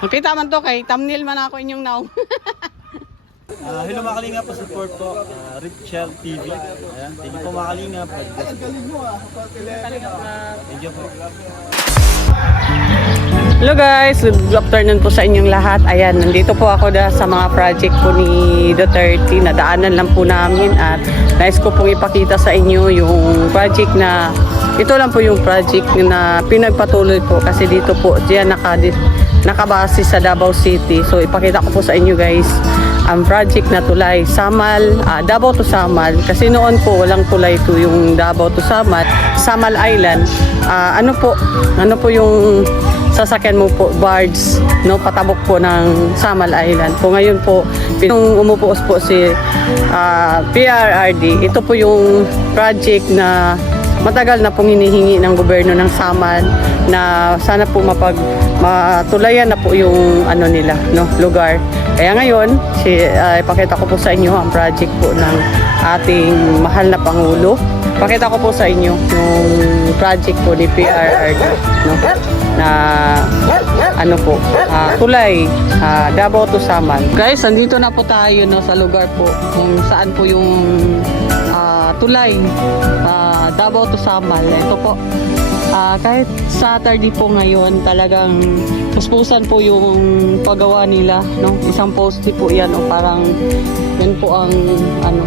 Okay, tama to kay thumbnail man ako inyong now. Hello mga kalingap, support po Richel TV. Ayan, thank you po mga kalingap. Thank you po. Hello guys, good afternoon po sa inyong lahat. Ayan, nandito po ako sa mga project po ni Duterte. Nadaanan lang po namin at nais ko pong ipakita sa inyo yung project na ito lang po yung project na pinagpatuloy po kasi dito po diyan nakabase sa Davao City. So ipakita ko po sa inyo guys ang project na tulay Samal, Davao to Samal kasi noon po walang tulay to yung Davao to Samal, Samal Island. Ano po yung sasakyan mo po, barge, no, patabok po ng Samal Island. Po ngayon po, nung umupo po si PRRD, ito po yung project na matagal na pong hinihingi ng gobyerno ng Samal na sana po matulayan na po yung ano nila, no, lugar. Kaya ngayon, ipakita ko po sa inyo ang project po ng ating mahal na Pangulo. Pakita ko po sa inyo yung project po ni PRRD, no, na ano po, tulay Davao to Samal. Guys, andito na po tayo, no, sa lugar po kung saan po yung tulay Davao to Samal. Ito po, kahit Saturday po ngayon, talagang puspusan po yung paggawa nila, no? Isang poste po yan, o parang yan po ang ano.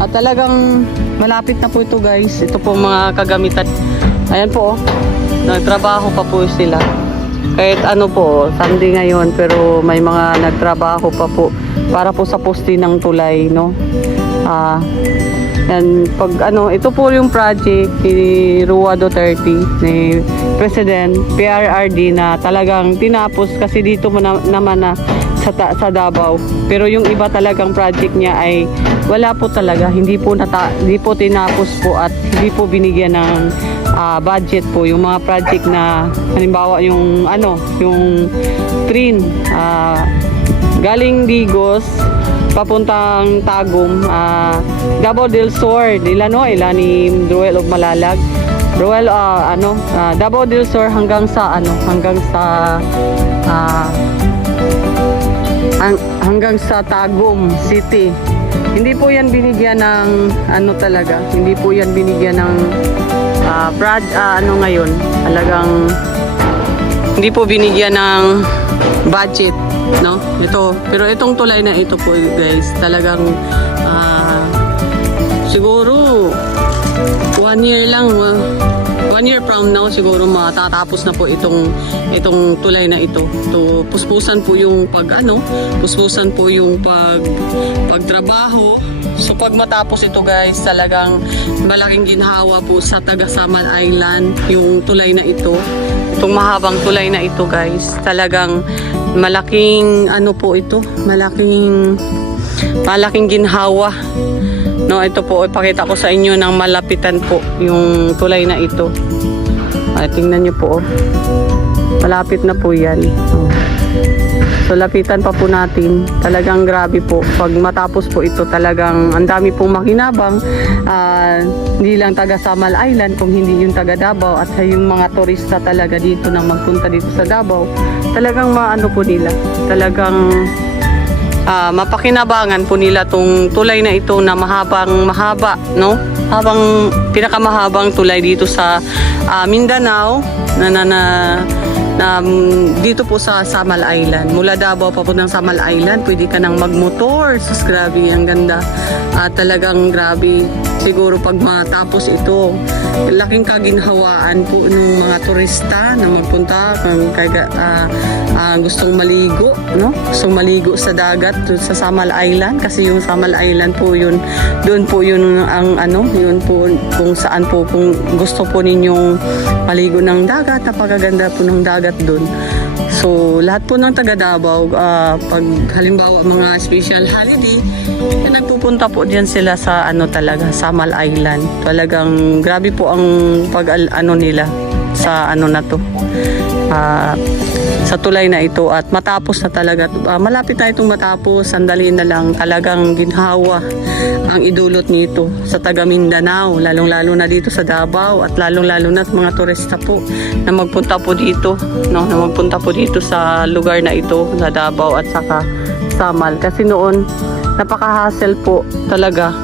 At talagang malapit na po ito guys. Ito po mga kagamitan. Ayan po, nagtrabaho pa po sila. Kahit ano po, Sunday ngayon, pero may mga nagtrabaho pa po para po sa poste ng tulay, no? Yan, ito po yung project ni Rua Duterte, ni President PRRD na talagang tinapos kasi dito naman na sa Davao. Pero yung iba talagang project niya ay wala po talaga, hindi po tinapos po at hindi po binigyan ng budget po yung mga project na halimbawa yung yung train galing Digos papuntang Tagum, Davao del Sur, ila ni Roel of Malalag. Roel Davao del Sur hanggang sa hanggang sa Tagum City. Hindi po yan binigyan ng talaga. Hindi po yan binigyan ng ngayon. Talagang hindi po binigyan ng budget, no? Pero itong tulay na ito po guys, talagang siguro 1 year lang, 1 year from now siguro matatapos na po itong tulay na ito. Puspusan po yung puspusan po yung pagtrabaho. So pag matapos ito guys, talagang malaking ginhawa po sa taga Samal Island yung tulay na ito. Itong mahabang tulay na ito guys, talagang malaking po ito, malaking ginhawa. No, ito po ipakita ko sa inyo ng malapitan po yung tulay na ito. Tingnan niyo po, malapit na po yan. So lapitan pa po natin. Talagang grabe po. Pag matapos po ito, talagang ang dami pong makinabang. Hindi lang taga Samal Island, kung hindi yung taga Davao at yung mga turista talaga dito na magpunta dito sa Davao. Talagang po nila. Talagang mapakinabangan po nila tong tulay na ito na mahaba, no? Habang pinakamahabang tulay dito sa Mindanao na dito po sa Samal Island. Mula Davao papuntang Samal Island, pwede ka nang magmotor. Sus, grabe, ang ganda. Talagang grabe. Siguro pag matapos ito, laking kaginhawaan po ng mga turista na magpunta kung gustong maligo, no? Gustong maligo sa dagat sa Samal Island kasi yung Samal Island po yun, doon po yun ang yun po kung saan po kung gusto po ninyong maligo ng dagat, napakaganda po ng dagat doon. So lahat po ng taga Davao, pag halimbawa mga special holiday, nagpupunta po diyan sila sa talaga Samal Island. Talagang grabe po ang nila. sa ano na to, sa tulay na ito, at matapos na talaga. Malapit na itong matapos, sandali na lang. Talagang ginhawa ang idulot nito sa taga Mindanao, lalong-lalo na dito sa Davao, at lalong-lalo na sa mga turista po na magpunta po dito, no, na magpunta po dito sa lugar na ito, sa Davao at saka Samal. Kasi noon napaka-hassle po talaga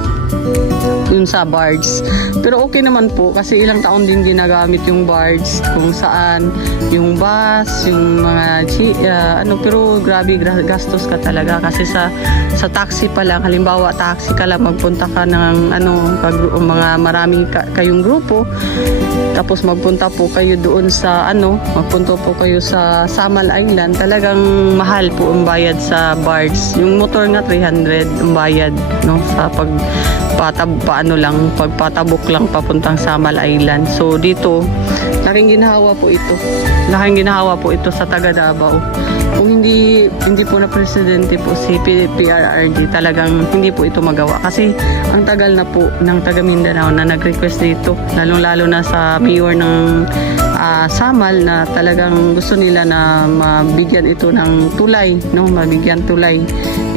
yun sa barge. Pero okay naman po kasi ilang taon din ginagamit yung barge, kung saan yung bus, yung mga pero grabe gastos ka talaga kasi sa taxi pa lang, halimbawa taxi ka lang, magpunta ka ng mga maraming kayong grupo, tapos magpunta po kayo doon sa magpunta po kayo sa Samal Island, talagang mahal po ang bayad sa barge. Yung motor nga 300 ang bayad, no, sa pagpatabok lang papuntang Samal Island. So dito, laking ginhawa po ito. Laking ginhawa po ito sa taga Davao. Kung hindi po na presidente po si PRRD, talagang hindi po ito magawa. Kasi ang tagal na po ng taga Mindanao na nag-request dito, lalong-lalo na sa mayor ng Samal, na talagang gusto nila na mabigyan ito ng tulay, no, mabigyan tulay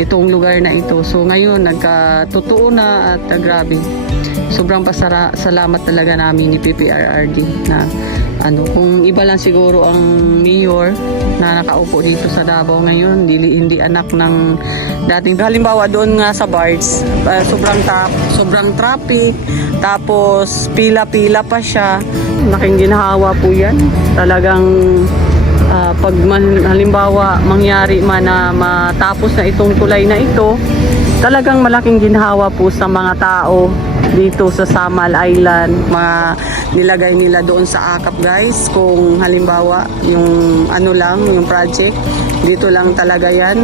itong lugar na ito. So ngayon nagkatotoo na, at grabe, sobrang salamat talaga namin ni PPRRD na kung iba lang siguro ang mayor na nakaupo dito sa Davao ngayon, hindi anak ng dating. Halimbawa doon nga sa bars, sobrang traffic, tapos pila-pila pa siya. Laking ginhawa po yan. Talagang pag halimbawa mangyari man na matapos na itong tulay na ito, talagang malaking ginhawa po sa mga tao dito sa Samal Island. Nilagay nila doon sa akap, guys, kung halimbawa yung yung project dito lang talaga yan,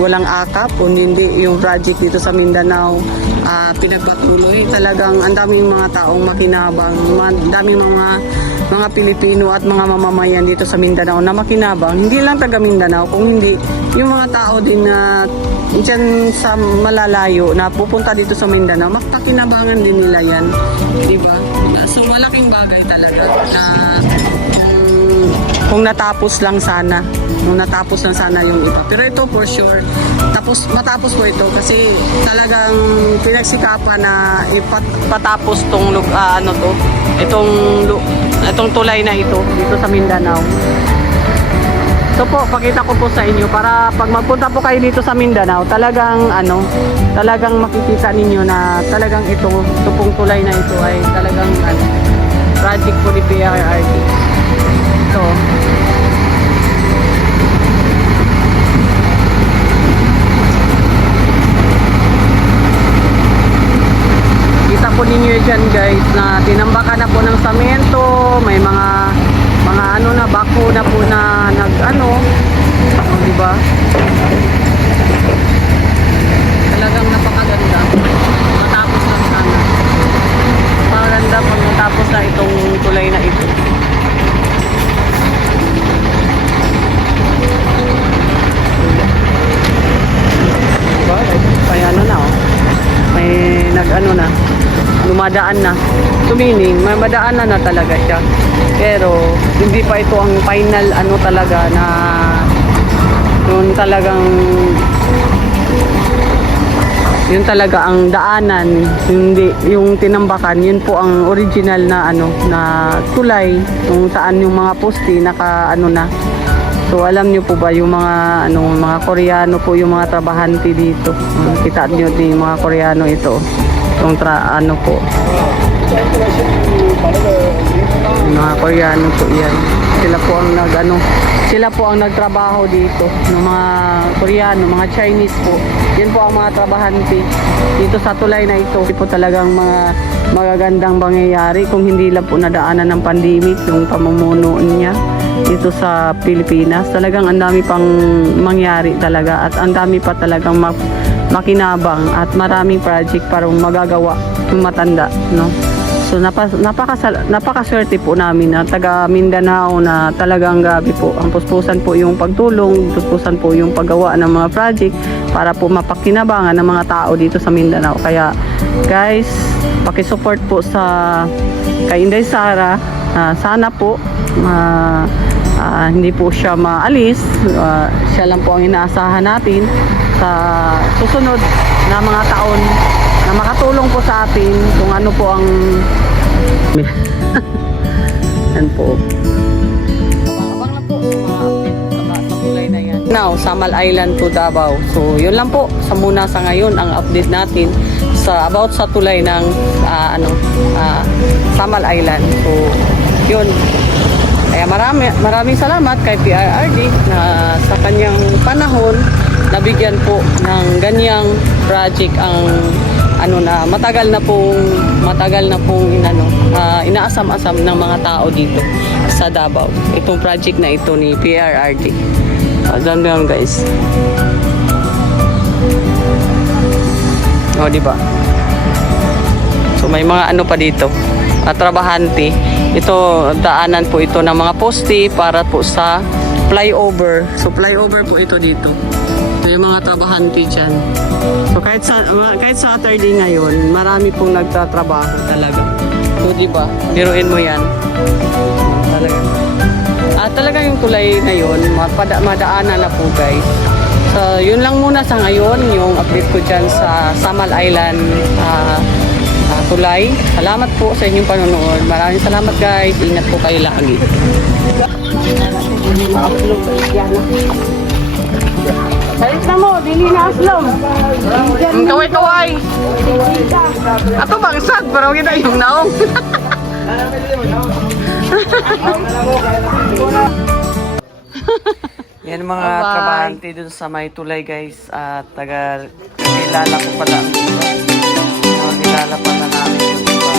walang akap, kung hindi yung project dito sa Mindanao pinagpatuloy. Talagang ang daming mga taong makinabang, daming mga Pilipino at mga mamamayan dito sa Mindanao na makinabang, hindi lang taga Mindanao, kung hindi yung mga tao din na dyan sa malalayo na pupunta dito sa Mindanao, makakinabangan din nila yan, diba? So malaking bagay talaga na kung natapos lang sana yung iba. Pero ito for sure, matapos po ito kasi talagang pinagsikapan na ipatapos itong tulay na ito dito sa Mindanao. So po, pakita ko po sa inyo para pag magpunta po kayo dito sa Mindanao, talagang makikita ninyo na talagang ito pong tulay na ito ay talagang project po ni PRRD. So, kita po ninyo dyan, guys, na tinambakan na po ng samento, may mga bako na po na diba? Talagang napakaganda. Matapos lang sana. Maganda pag matapos na itong tulay na ito. Diba? Kaya may dumadaan na. So meaning, may madaanan na talaga siya. Pero hindi pa ito ang final talaga na yun talaga ang daanan, hindi yung tinambakan. Yun po ang original na na tulay, kung saan yung mga poste naka na. So alam niyo po ba yung mga mga Koreano po yung mga trabahante dito. Kita niyo din yung mga Koreano ito. Yung po. Yung mga Koreano po yan. Sila po ang nagtrabaho dito ng mga Koreano, mga Chinese po. Yan po ang mga trabahante dito sa tulay na ito. Hindi po talagang mga magagandang pangyayari kung hindi lang po nadaanan ng pandemic, yung pamumuno niya dito sa Pilipinas. Talagang ang dami pang mangyari talaga, at ang dami pa talagang makinabang, at maraming project para magagawa yung matanda, no? So napakaswerte po namin na taga Mindanao na talagang gabi po. Ang puspusan po yung pagtulong, puspusan po yung paggawa ng mga project para po mapakinabangan ng mga tao dito sa Mindanao. Kaya guys, pakisupport po kay Inday Sara Sana po hindi po siya maalis. Siya lang po ang inaasahan natin sa susunod na mga taon na makatulong po sa atin kung ano po ang yan po. Abang lang po sa mga update sa tulay na yan. Now, Samal Island to Davao. So, yun lang po sa muna sa ngayon ang update natin sa about sa tulay ng Samal Island. So, yun. Kaya maraming salamat kay PRRD na sa kanyang panahon nabigyan po ng ganyang project ang matagal na pong inaasam-asam ng mga tao dito sa Davao. Itong project na ito ni PRRD. Diyan mo yun, guys. O, diba? So, may mga pa dito. Trabahante. Ito, daanan po ito ng mga poste para po sa flyover. So, flyover po ito dito. Ito yung mga trabahante dyan. So, kahit Saturday ngayon, marami pong nagtatrabaho talaga. So, diba? Biruin mo yan. Talaga. Talaga yung tulay ngayon, madaanan na po, guys. So, yun lang muna sa ngayon, yung update ko dyan sa Samal Island tulay. Salamat po sa inyong panonood. Maraming salamat, guys. Ingat po kayo lagi. Salit na mo, dili na aslom. Kaway-kaway. Ato bang sad, pero kita yung naong. Yan mga trabahante dun sa may tulay, guys. At kilala ko pala. Kilala pala namin yung iba.